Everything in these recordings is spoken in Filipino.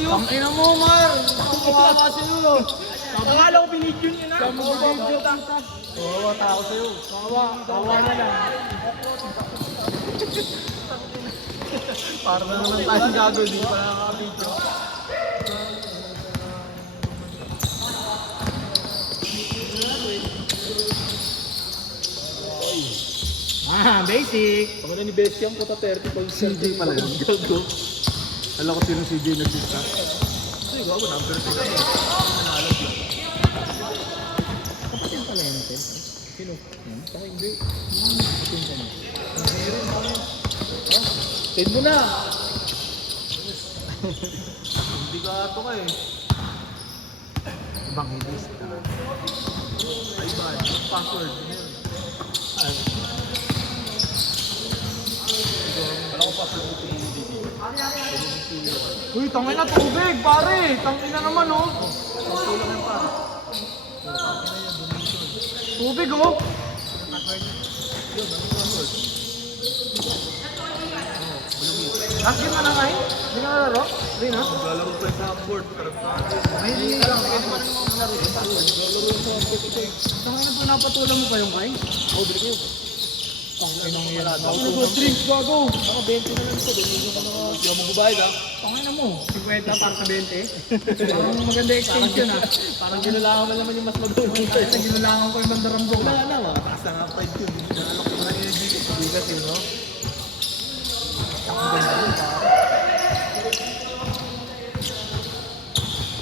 kayo. Ang ina mo, Mar! Kawawa sa'yo. Akala ko binidyo nyo na. Kawawa tao sa'yo. Kawawa na lang. Para na naman tayong gago, di pa nakakabidyo. Basic. Ako na ni Bestie ang puta 30 pag CJ pala yun. Gago. Alam ko sino CJ nag-sista. Ay, gago, number 3 ka. Kapatid pala yun natin. Sino? Saka hindi. Kapatid ka na. Send mo na! Hindi ka ato ka eh. Ibang hilista. Ay ba? Yung password. Ay. Wala ko password dito yung DVD. Uy, tangin na tubig, pare! Tangin na naman, oh! Kulang yan pa. Tubig, oh! Last game na lang ay? Hindi ka nalaro? Hindi na? Maglalaro pa sa board. Ay, hindi lang. Pwede pa rin mo laro sa tawad. Tangin na po, napatulang mo pa yung kay? Oh, bili kayo. Tangin na yan. Ako Ako na drinks, gago! Ako 20 na lang ito. Domingo ka na ka. Hindi ako magbabayad ha. Tangin na mo, 50 para sa 20. Parang maganda exchange yun, ah. Parang ginulangan mo naman yung mas magulang. Kaya ginulangan ko yung bandarambo ko. Wala na, makataas na nga 5 yun. Nalok ko na energy ko. Bigat yun, no?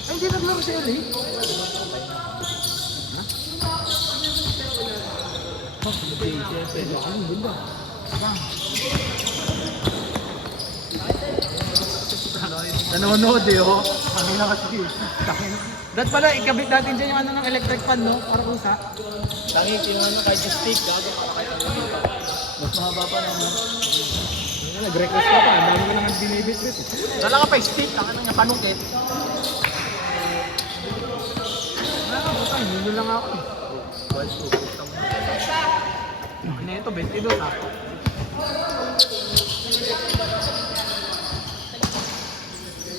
Ay, hindi naglaro si Eli. Ang ganda. Nanonood eh, oh. Kami na kasi. Dahil pala, ikabit natin dyan yung ano ng electric fan, no? Para kung sa. Tangi, yung ano, kahit yung stick, gago para kayo. Mas mahaba pa naman. Nag-request ka pa, ang dami ko nang binibit-bit. Dala ka pa yung stick, ang ano niya, panungkit. Wala ka, puta, hindi lang ako eh. Ano ito, 22 ha?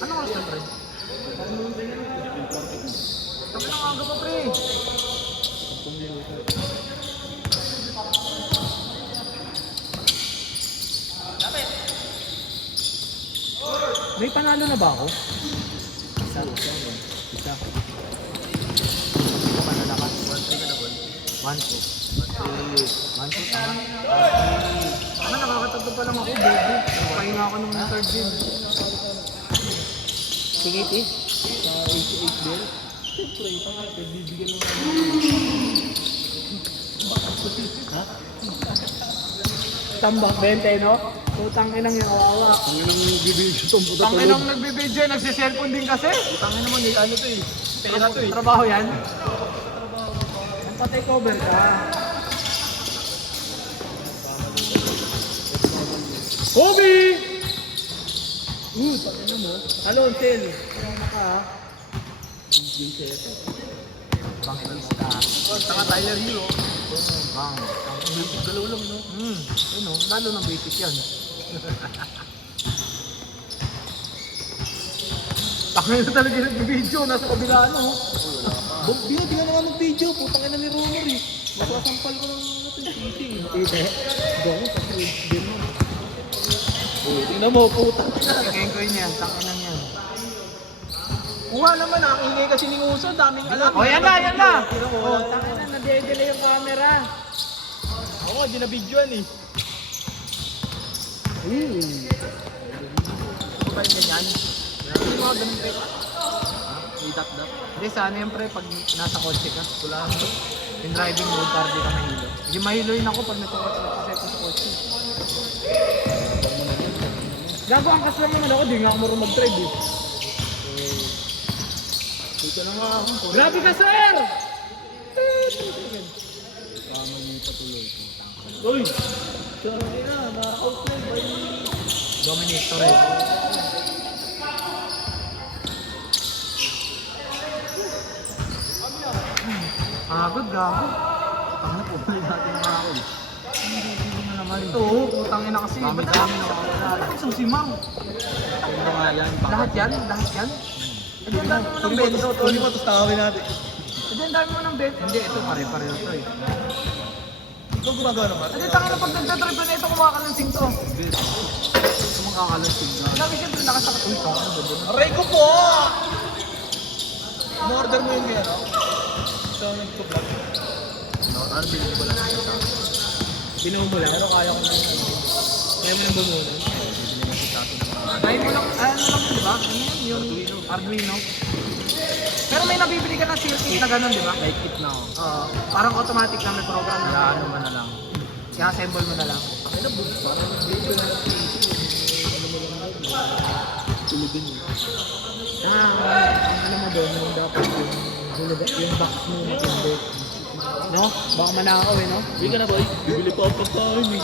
Ano oras na, pre? Sabi ng aga pa, pre. May panalo na ba ako? Isa. Isa. Ito panalo ka? 1-2. 1-2, tama. Ano, nakakatatlo pa lang ako, baby. Pahinga ako nung third game. Sige, T. Sa 88 bill. Siyempre, ito nga, bibigyan ng Ha? Tambak 20, no? Putang inang yung kawawa. Ang inang bibigyan itong puta Tang inang nagbibidyo, nagsiselfone din kasi. Utangin naman, ano to eh. Pera to eh. Trabaho yan? Ang patay cover ka. Kobe! Patay na mo. Talon, Sil. Parang ka ha. Bangilista. Saka Tyler Hero. Bang. Dalaw lang, no? Ano, lalo ng basic yan. Takay na talaga nag-video, nasa kabila ano. Binigyan na nga mag-video. Putang ina ni Rumor eh. Masasampal ko ng cheating. Ite. Gawin sa fridge din mo. Tingnan mo, puta. Tingin ko yun yan, takay na yan. Kuha naman ang ingay kasi ni Uso. Daming alam. Oh, yan na, yan na. Tingnan mo. Oh, takay na, nadedele yung camera. Oo, di na videoan eh. Ano ba yung ganyan? Hindi mo ganun pre. May dap-dap. Hindi, sana yan pre, pag nasa kotse ka. Wala mo. Yung driving mode, para di ka mahilo. Hindi mahiloyin ako pag nagkakotse sa kotse. Gago, angkas lang naman ako, di nga ako marunong mag-drive eh. Dito na nga ako. Grabe ka, sir! Uy! Sorry na, na-outline by... Dominator eh. Agad, gago. Ano po ba natin ang ako? Hindi na naman naman. Ito, putang ina kasi. Ba't naman isang si Mang? Ito nga yan. Lahat yan? Lahat yan? Hindi, ang dami mo ng bet. Tuloy mo, tapos takawin natin. Hindi, ang dami mo ng bet. Hindi, ito pare-pareho to eh. Ikaw gumagawa naman. Hindi, tangin na pag nagtatriple na ito, kumuha ka ng singto. Ito makakalasing na. Lagi siyempre nakasakit. Uy, tangin na doon. Aray ko po! Umorder mo yung ano? Ito nagpo-vlog. Ano bilhin ko lang ito? Ginawa mo lang. Pero kaya ko na yun. Kaya mo nang bumunan. Dahil mo lang, ano lang di ba? Ano yun? Yung Arduino. Pero may nabibili ka ng circuit na gano'n, di ba? May kit na ako. Oo. Parang automatic na may program na Ano man na lang. i-assemble mo na lang. Ay na, parang hindi ko na tulugin mo. Ang ano mo doon, yung dapat yung box mo matindi. No? Baka manakaw eh, no? Hindi ka na boy, bibili pa ako pagkain eh.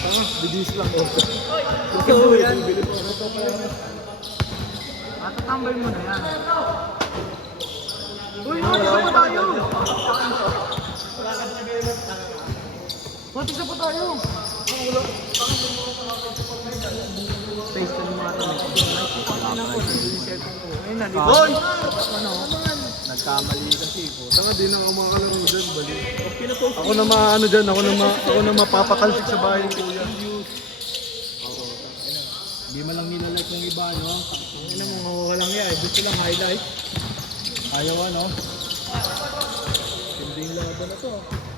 Tama, bidis lang oh. Ito yan. Bibili pa ako pagkain. Matatambay mo na yan. Uy, isa pa tayo! Isa pa tayo! Space ka ng mga tamit. Ayun na, di ba? Hoy! Ano? Nagkamali kasi po. Tanga, di na ako makakalaro dyan. Bali. Pinapost Ako na maano dyan, ako na mapapakalsik sa bahay ng kuya. Hindi man lang nilalike ng iba, no? Ano mo, walang yan. Gusto lang highlight. Ayaw ano? Hindi yung laban na to.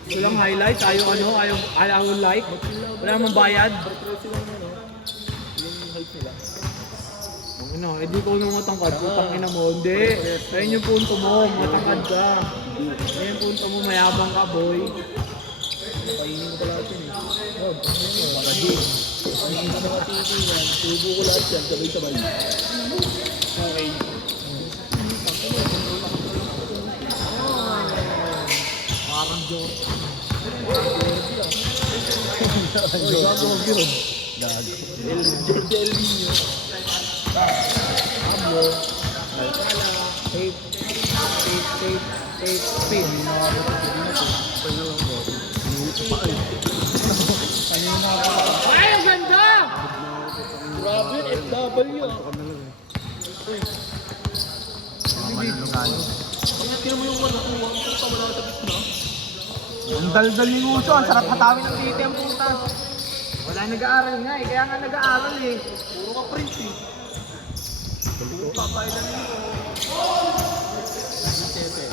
Gusto lang highlight. Ayaw ano, ayaw like. Wala namang bayad. Pretreat lang ano? Yung hype nila. Ano, hindi ko nung matangkad. Putang ina mo. Hindi. Ayun yung punto mo. Matangkad ka. Ayun yung punto mo. Mayabang ka, boy. Kainin ko lahat yun eh. Oh, mga di. Kainin ko mga titi yan. Tubo ko lahat yan. Sabay-sabay. Okay. Parang joke. Oy, bago mag-yun. Jordi El Nino. Pablo. Alcala. Tape. Spin. Ay, ang ganda! Grabe, FW ah. Kaya mo yung wala kuha. Puta, wala ka sa gitna. Ang daldal ni Uso. Ang sarap hatawin ng titi ang puta. Wala nag-aaral nga eh. Kaya nga nag-aaral eh. Puro ka print eh. Puta, kailan nito. Sepe.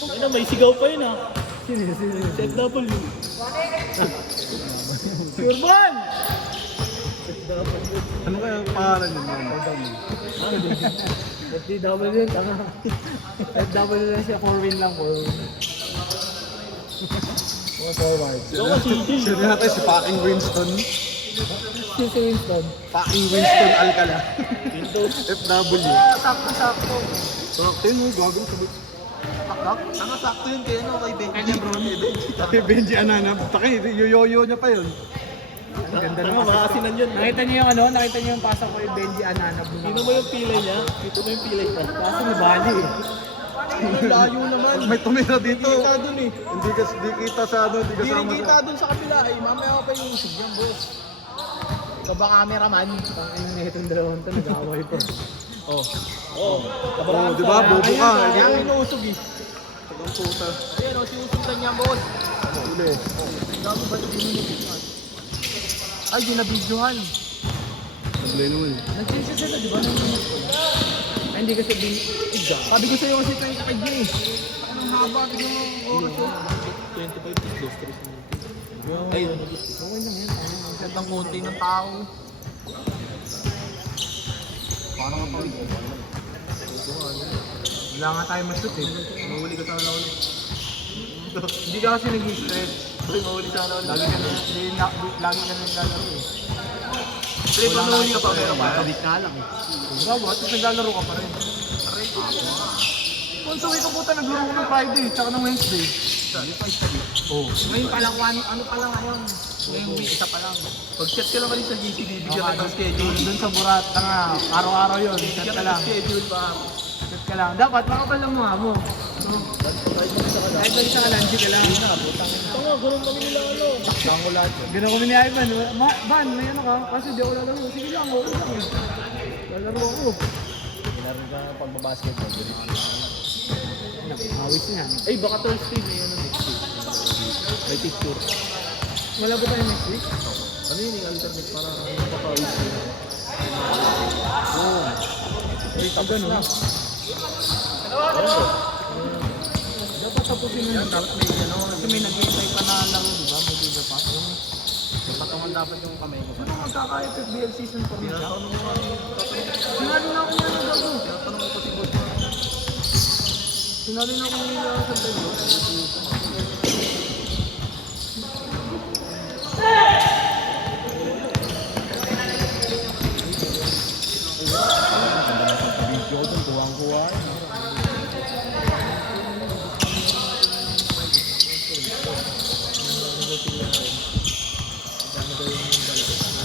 Ay na, may sigaw pa yun ah. Sino? FW. Urban! Ano kaya ang pangalan yun? FDW yun, tama. FW lang siya, 4-win lang, 4-win. Forward. Ikaw nga si Jay. Sino natin si fucking Winston? Si Winston. Fucking Winston Alcala. Windows. FW. Sakto. Sakto yun, gagawin sabay. Ang sakto yun kay ano, kay Benji. Kay Benji Anana, taki, yoyo niya pa yun. Ang ganda Ano, naman. makasinan yun. Nakita niyo yung ano? Nakita niyo yung pasa ko yung Benji Anana. Tingnan mo yung pilay niya. Ito mo yung pilay niya. Kaso ni Bali eh. Ang layo naman. May tumira dito. Hindi kita dun eh. Hindi kita sa ano, hindi Hindi rin kasama kita sa... dun sa kabila eh. Mamaya pa yung usog yan, boss. Ito ba cameraman? Pang ina na itong dalawang to, nag-away pa. Oh. Oh. Oo, di ba? Bobo ka. Kaya ang inuusog eh. Ang puta. Ayan o, sinusugan niya, boss. Uli. Gago ba ito dinunod? Ay, di na-videohan. Naglay naman. Nag-change sila, di ba? Ay, hindi kasi binigyan. Sabi ko sa'yo kasi 25 niya eh. Anong haba? Tignan mo ang oras oh. 25 plus 2, 3 Ayun. Okay lang yan. Gandang konti ng tao. Parang nga pa rin. Wala nga tayo ma-shoot eh. Mahuli ka sana ulit. Hindi ka kasi nag-stretch. Mahuli sana ulit. Lagi ka naglalaro eh. Pre, mahuli ka pa. Meron pa. Kabit nga lang eh. Bravo, at least naglalaro ka pa rin. Kung sawi ko puta, naglaro ko ng Friday, tsaka ng Wednesday. Oh. Ngayon pa lang, ano pa lang ngayon. Ngayong week, isa pa lang. Pag-chat ka naman sa GC, bibigyan Okay. ka ng schedule. Doon sa Burat, tanga, araw-araw yun. Chat Bibigyan ka ka lang. ng schedule pa. Chat ka lang. Dapat makapal lang mga mo. No? Kahit mag-isa ka lang. Kahit mag-isa ka lang, ka lang. Tanga, ganun kami nila ano. Takang ko lahat yun. Ganun kami ni Ivan. Ban, may ano ka? Kasi di ako lalaro. Sige lang, okay lang eh. Lalaro ako. Kinaroon ka ng pagbabasketball. Awis niya. Ay, baka Thursday na yun next week. May picture. Wala ba tayo next week? Ano yun yung alternate para mapapawis yun? Oo. Ay, tapos na. Dapat tapusin mo. Dapat may ano, kasi may nag-iintay pa na laro, di ba? May liga pa. Yung patungan dapat yung kamay ko pa. Ano magkaka-FFBL season pa rin siya? Tinatanong ko ano yung Sinali na ako niya na gago. tinatanong ko si Boss. Sinali na ako nila sa Pedro. Video doon, tuwang-tuwa.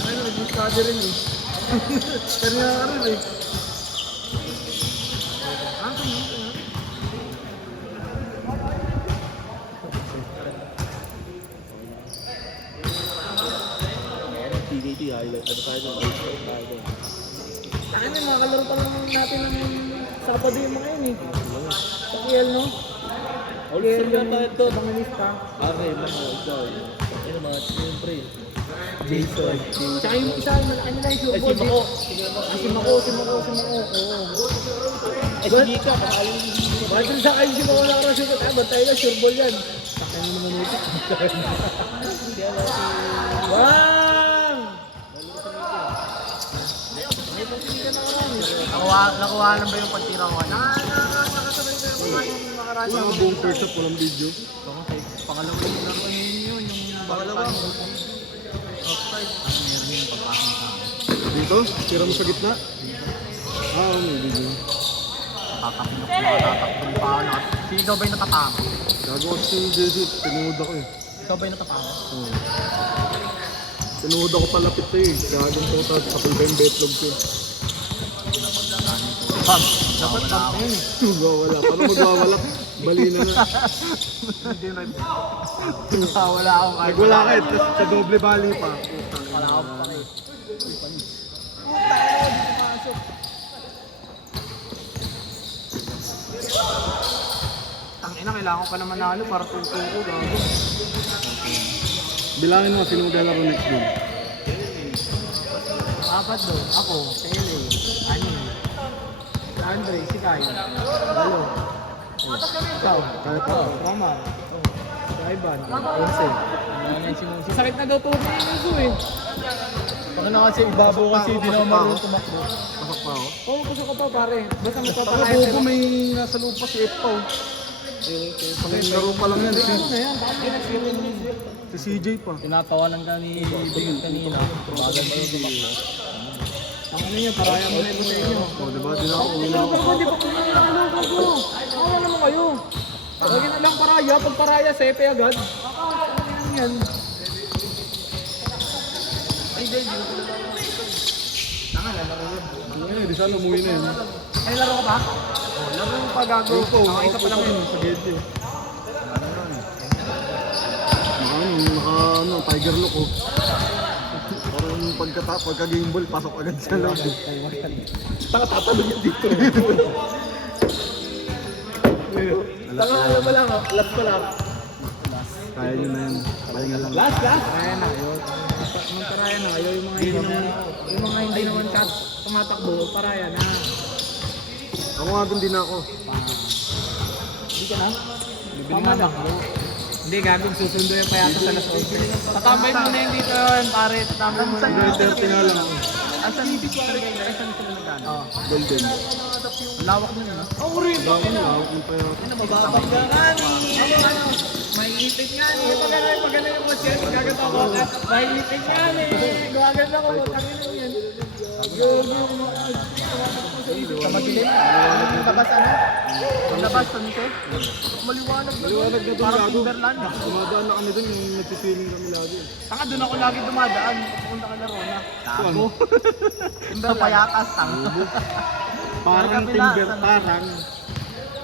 Ano, nag-study rin eh. Pero nga rin eh. TKT, highlight. Ano tayo doon? Highlight tayo doon. Ano, mga kalaro pa lang natin ng Sabado yung mga yun eh. Sa KL, no? All-star ka tayo doon. Banganista. Okay, mga ikaw. Ano mga, siyempre. Jason. Tsaka yung isa, ano na yung sure Ay, si ball. Mako. Si Mako. Oo. Ay, si Mika. Pakalim ni Mika. Bakit sa akin si Mako lang sure ball? Ah, bantay na, sure ball yan. Sakay mo naman ito. Kaya na si... Bang! Nakuha lang ba yung pagtira ko? Nakasabay ko yung kumain yung makarasa. Wala buong first up, walang video. Pangalawa yung laro yun. Yung pangalawa. Outside. Ano meron yung pagpasok sa akin. Dito? Tira mo sa gitna? May video. Tatakilok na, tatakilok pa ako. Ikaw ba yung natatama? Gago kasi yung JC, tinuod ako eh. Ikaw ba yung natatama? Oo. Tinuod ako palapit eh. Gagong total, kapal ba yung betlog ko? Dapat pump na yun eh. Magwawala. Paano magwawala? Bali na nga. Hindi na. Wala ako. Nagwala ka eh, tas sa doble bali pa. Wala ako pa eh. Tangina, kailangan ko pa naman nalo para tutuko. Gago. Bilangin mo, sino maglalaro next game? Apat doon. Ako, si LA, Ani, si Andre, si Kai, Lalo. Ikaw, Kahit ako. Ramar, si Ivan, Onse. Sasakit na daw tubo yung iso eh. Baka na kasi ibabaw kasi hindi na marunong tumakbo. Pasok pa ako. Oo, puso ko pa pare. Basta Taka magpapakain bobo, may nasa lupa si F pa oh. Laro pa lang yan. Ano na yan? Bakit pinag-season mo? Si CJ pa. Tinatawanan ka ni Bigel kanina. Bagal ba yung tumakbo? Ang ano niya, paraya mo na ito sa inyo. O, diba? Di na ako uwi na Ano ako. ba? Di ba kumain na ano ko ko? Awa naman kayo. Lagi na lang paraya. Pag paraya, sepe agad. Ano yan? Ay, Dave, yun. Tanga, lalaro yun. Di sana umuwi na yun. Ay, laro ka ba? Oh, laro mo pa gago. Opo, Isa pa lang yun. Sa gate eh. Naka tiger look oh. Parang pagka-game ball, pasok agad sa loob. Taka tatalog yan dito. Tanga, ano ba lang? Last pa lang. Kaya nyo na yan. Pahinga lang. Last? Paraya na kayo. Magparaya na kayo. Yung mga hindi naman tumatakbo, paraya na. Ako nga dun din ako. Hindi ka na? Tama na. Hindi, gagawin susundo yung payata sa Las 11. Tatambay mo na yung dito yun, pare. Tatambay mo na Hanggang yun. 30 nga lang ako. Asan yung pare kayo? Asan sila nagkano? Oo. Golden. Lawak na yun, ha? Ako rin. Bakit na? Ako pa yun. Mababag ka nga ni. May ipit nga eh. Pag gumagana yung kotse, gaganda ako. Mahilig yan eh. Gumaganda ko, tangin mo yan. Sa madilim? Yung labas ano? Yung labas ano siya? Maliwanag na doon. Maliwanag na doon, Parang gago. Timberland. Dumadaan na kami doon, yung nagsipiling kami lagi. Tanga, doon ako lagi dumadaan. Pupunta ka na Rona. Tago. Sa Payatas, tanga. Parang Sa timber, kabila, parang.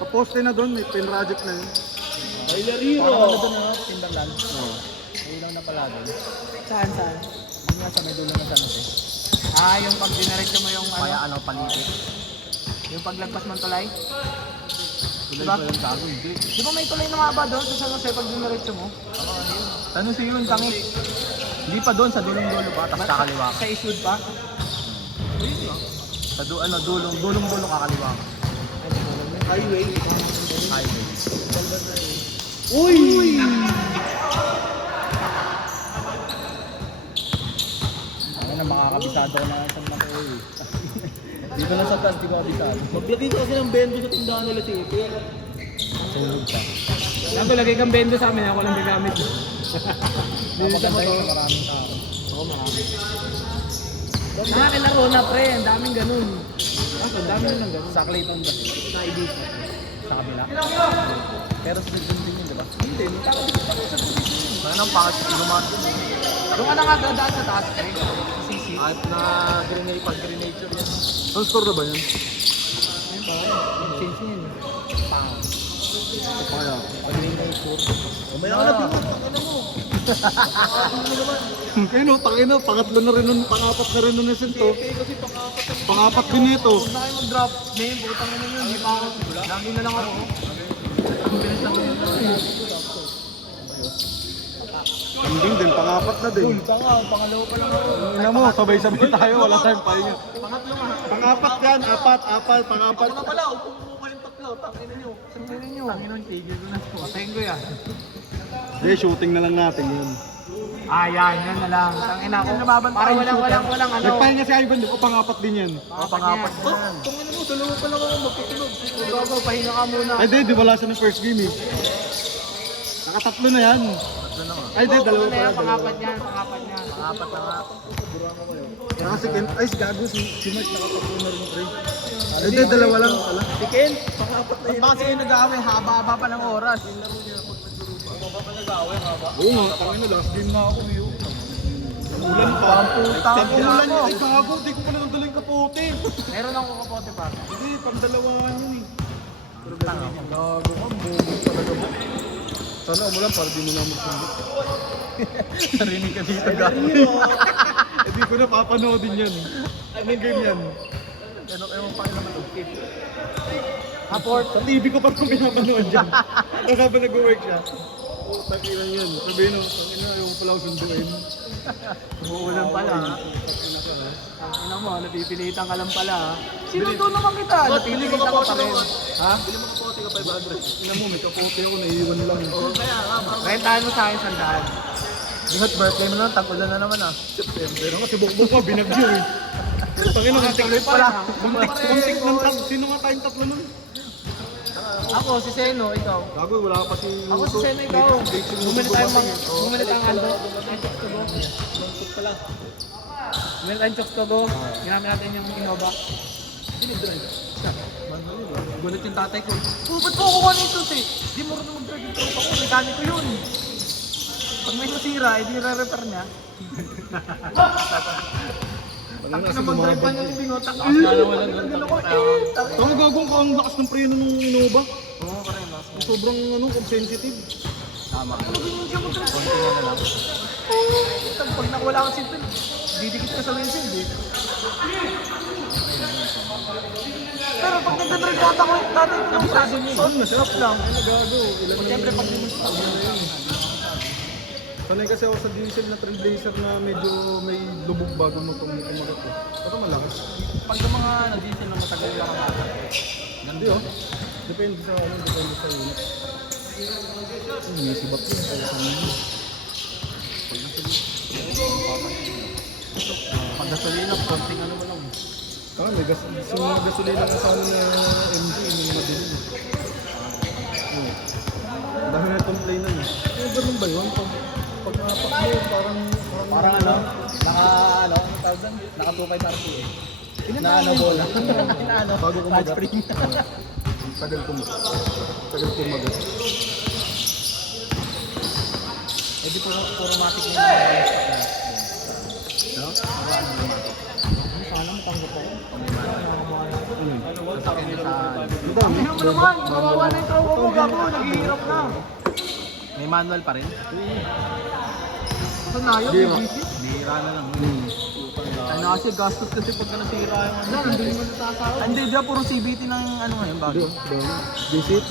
Paposte na doon, may pen project na yun. Ay, Lariro! Parang ano doon, no? Timberland. Oo. Ilaw na pala doon. Saan? Yung nga sa may dulo ng San Jose. Ah, yung pag dinaretso mo yung ano? Kaya ano, paligid. Yung paglagpas ng tulay? Tulay Diba? ba yung gago? Hindi. Di ba may tulay na maba doon sa San Jose pag dinaretso mo? Ano si yun, tangi? Hindi pa doon, sa dulong-dulo pa, tapos kakaliwa ka. Sa Eastwood pa? Sa dulong-dulo kakaliwa ka. Highway. Highway. Uy! Ako na makakabisado ko na sa mga uwi. Dito na sa taas, di ko kabisado. Maglagay ka kasi ng bendo sa tindahan nila si Ipe. Sunog ka. Nato lagay kang bendo sa amin, ako lang gagamit. Napaganda yun sa maraming tao. Ako marami. Nakakilaro na pre, ang daming ganun. Ang dami na lang ganun. Sa Clayton ba? Sa Ibig. Sa kabila? Pero sa Clayton din yun, diba? Hindi, ano ang pangat sa Iluman? Doon ka na nga dadaan sa taas, pre. CC. At na grenade, pag-grenade yun. Ang store na ba yan? Ayun pa, change niya yun. Pang. Kaya. Pag-grenade tour. Umaya ka na, Pino. Ano mo? Kaya no, tangin na, pangatlo na rin nun, pangapat na rin nun na to. Kasi pang-apat ang Pangapat din ito. Huwag na kayo mag-drop name, butang na yun, hindi pa ako. Lagi na lang ako. Ang bilis lang yun. Kambing din, pangapat na din. Pangalawa pa lang ako. Ina mo, sabay-sabay tayo, wala tayong pahinga. Pangatlo nga. Pangapat yan, apat, pangapat. Ako na pala, upo mo kayong tatlo. Tangin nyo. Sabihin niyo. Tanginon, tigil ko na. Patayin ko yan. Hindi, shooting na lang natin yun. Ah, yan na lang. Tangina ko. Parang walang ano. Nagpahinga si Ivan, di ko pangapat din yan. Pangapat Oh, yan. tungin mo, dalawa pa lang ako magtutulog. Gago, pahinga ka muna. Ay, di wala siya ng first game eh. Nakatatlo na yan. Ay, di, dalawa pa lang. Pangapat yan. Pangapat na nga. Saka si Kent, ay, si Gago, si Mark nakatatlo na rin, pre. Ay, di, dalawa lang. Ala. Si Ken, pang-apat na yun. Baka kayo nag-aaway, haba-haba pa ng oras. Oo nga, tangin na, last game na ako eh. oh. Ulan pa. Pamputa Ang ko ulan ako. yun, ay Gago, di ko pala nandala yung kapote. Meron akong kapote pa. Hindi, pang-dalawahan yun eh. Tanga mo. Gago ka, bobo talaga mo. Sana umulan para di mo na magsumbit. Narinig ka dito, Lariro! Eh di ko na papanoodin yan. Anong game yan? Ano pa naman ugkit? Support. Sa TV ko pa itong pinapanood dyan. Tapos habang nag-work siya. Oh, takilan yan. Sabihin nung, tangina, ayaw ko pala ako sunduin. Umuulan pala. Ang ina mo, napipilitan ka lang pala. Sinundo naman kita. Napipilitan ka pa rin. Ha? Bili mo kapote ka 500. Ina mo, may kapote ako, naiiwan lang. Oo, kaya nga, parang Rentahan mo sa akin sandaan. Buhat birthday mo naman, tag-ulan na naman ah. September. Kasi bukbuk ka, binagyo eh. Tangina, Tuloy pala. Muntik ng tatlo. Sino nga tayong tatlo nun? Ako, si Seno, ikaw. Gago, wala pa si Ako si Seno, ikaw. Bumili tayong bumili tayong ano. Chokes to go. lungkot pala. Bumili tayong chokes to go. Ginamit natin yung Innova. Sino drive? Gunit yung tatay ko. Oh, ba't po kukuha nito eh? Di mo rin mag-drive yung tropa ko. Mekaniko yun. Pag may masira, hindi re-repair niya. Ang naman drive pa niya yung bingotak. Takas na lang walang ganda ko. Tama gagong ka, ang lakas ng preno ng Innova. Oo, kare mas. Sobrang sensitive. Tama. Ano ganyan siya mag-drive? Konti na lang. Pag nawala kang seatbelt, didikit ka sa windshield eh. Pero pag nagdadrive ko ako, dati ito yung sabi niya. Saan na siya? lang. Ano gago? Ilan na Siyempre yun? pag dinunsyon. Sanay kasi ako sa diesel na Trailblazer na medyo may lubog bago mo tumagat eh. Pero malakas. Pag yung mga diesel na matagal na kamata. Hindi oh. Depende sa unit. May sibak yun. Kaya sa mga. Pag gasolina, konting ano mo lang. May gasolina kasama na MG, hindi na madilim. Dahil na complain na eh. Ganun ba yun? Pag pag napak mo, Parang ano, ano tawag doon? Naka 2.5 RPM. Na ano bola. Na ano, bago kumagat. touchscreen. Tagal kumagat. Eh di puro matic yung mga stock na. No? Sana matanggap ako. Sasakyan na sa... Ang Ano mo naman, kawawa na yung tropa mo, gago, naghihirap na. May manual pa rin? Saan na yun? Bihira na lang. Ano kasi, gastos kasi pagka nasira yung ano. Hindi mo natasahod. Hindi, di ba, puro CBT na yung ano ngayon, bago. DCT.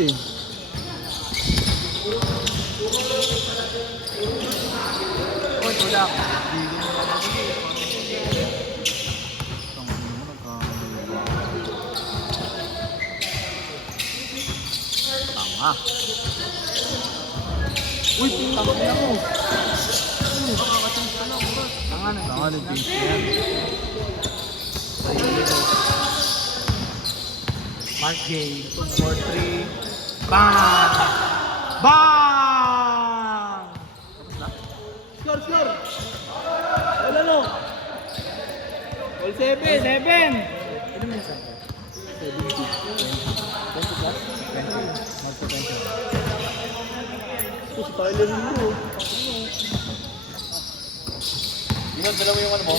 Oy, wala ako. Tama. Uy, tama na mo. Tanga ng pinch yan. Mark J. 2-4-3. Bang! Bang! Tapos na? Score! Wala no? All 7! Ano mo sa 70. 20 plus? 20. More potential. Si Tyler rin mo. Yun, dalawa yung ano mo?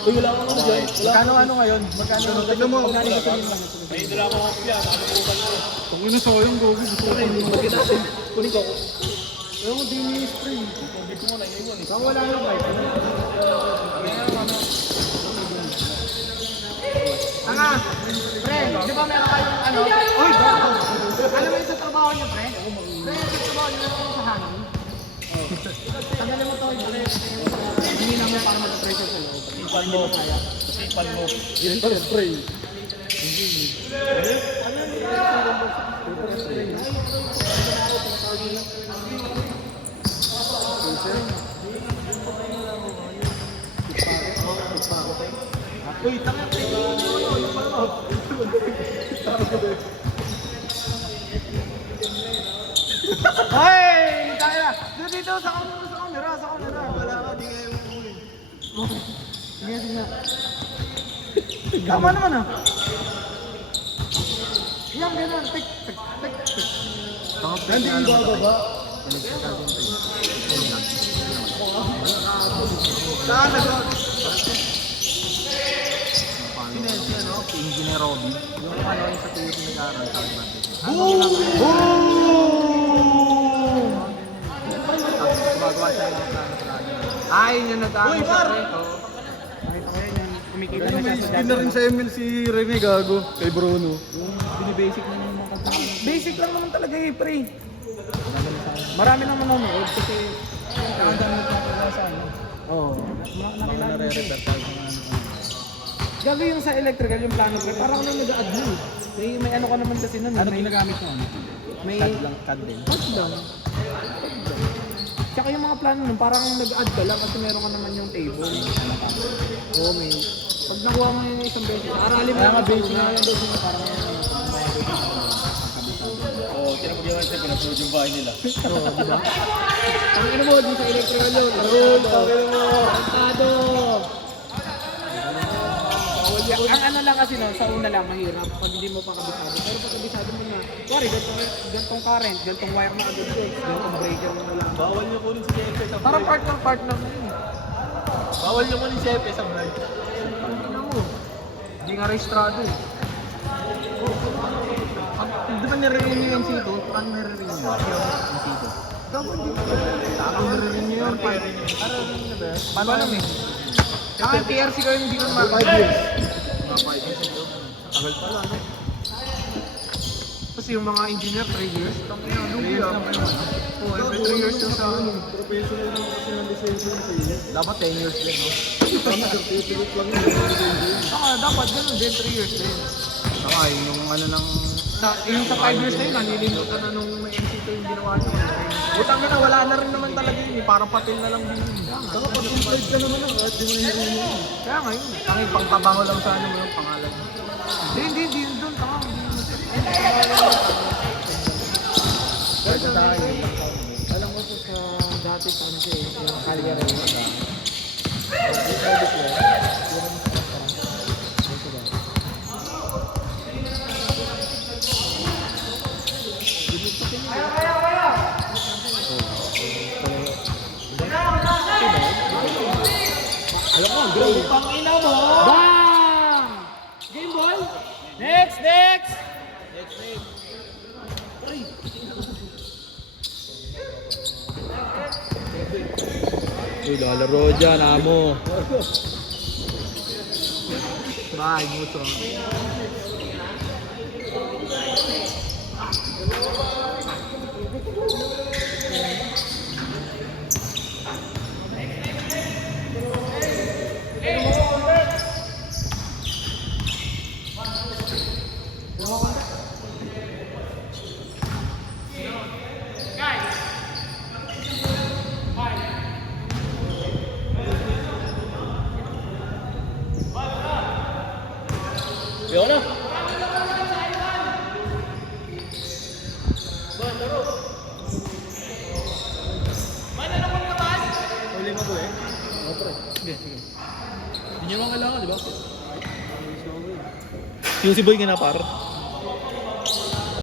Uy, wala akong ano dyan. Magkano ano ngayon? Magkano Tignan mo. magkano gasolin lang? May dala akong kopya. Nakalimutan ko. Kung ina sayang, gogo. Gusto ko rin. Bagay natin. Kunin ko. Ayaw mo din yung spray. Hindi ko na iwan eh. Saan wala yung bike? Tanga! Pre, di ba meron kayong ano? Uy! Alam mo yung sa trabaho niyo, pre? Pre, sa trabaho niyo meron sa hangin. Tagalin mo to, pre. Hindi naman para mag-pressure sa loob. Ipan mo. Ipan mo. Ganito spray. Uy, tanga, pre. Yung pala. Hoy! Tayo na! Dito, sa camera. Wala ka, di kayo umuwi. Sige. Tama naman ah. Yan, ganun. Tik. Hindi yung bababa. Saan na doon? Sinensi ano? Si Engineer Robby. Yung ano yung sa tuyo pinag-aaral sa akin. Gumagawa siya ng plano sa radyo. Ay, yun yung nag-aaral sa reto. Nakita ko yun, yung kumikita na siya sa Skin na rin sa ML si Rene Gago. Kay Bruno. yung binibasic na yung mga kanta. Basic lang naman talaga eh, pre. Marami nang manonood kasi ang gamit na talaga sa ano. Oo. Nakilala mo siya. Gabi yung sa electrical, yung plano pre, parang nang nag-add mo eh. May ano ka naman kasi nun. Ano ginagamit mo? May CAD din. CAD lang. Tsaka yung mga plano nun, parang nag-add ka lang kasi meron ka naman yung table. Oo, may... Pag nakuha mo yung isang beses, aralin mo yung basic na lang doon parang Oo, tinapagyawan siya. Pinapload yung bahay nila. oo, di ba? Ang ano mo, di sa electrical yun. Yun, tawagin mo. Tarantado! Ang ano lang kasi no, sa una lang mahirap pag hindi mo pa kabisado. Pero pag kabisado mo na, sorry, gantong current, gantong wire mo agad ko, gantong breaker mo lang. Bawal niyo kunin si Jefe sa Parang break. part lang yun eh. Bawal niyo kunin si Jefe sa break. Ano mo? Hindi nga registrado eh. Di ba nire-renew yung sito? Paano nire-renew yun? Yung sito. Gawin din ko. Takang nire-renew yun. Paano alam eh? Ang TRC ko yung hindi ko naman. 5 years. Tagal pala, no? Kasi yung mga engineer, 3 years. Tang ina, lugi ah. Oo, every 3 years yung sa ano. Professional naman kasi ng lisensya sa inyo. Dapat 10 years din, no? Tama, certificate lang yun. Dapat ganun din, 3 years din. Saka yung ano ng... Yung sa 5 years na yun, nalilimutan na nung may NC2 yung ginawa nyo. Butang na, wala na rin naman talaga yun. Parang patil na lang din yun. Saka pag inside ka naman lang, kahit di mo nahihirin mo. Kaya ngayon, ang pangtabango lang sa ano mo yung pangalan. Hindi yun doon. Tama, hindi yun. Alam ko po sa Kasi yung kalya rin. Alam mo, grabe pang ina mo! Bang! Game ball! Next! Next! Uy, lalaro dyan, amo. Bye, mucho. Yun na. Huli mo to eh. Sige, sige. Hindi nyo lang kailangan, di ba? Yung si Boy nga na par.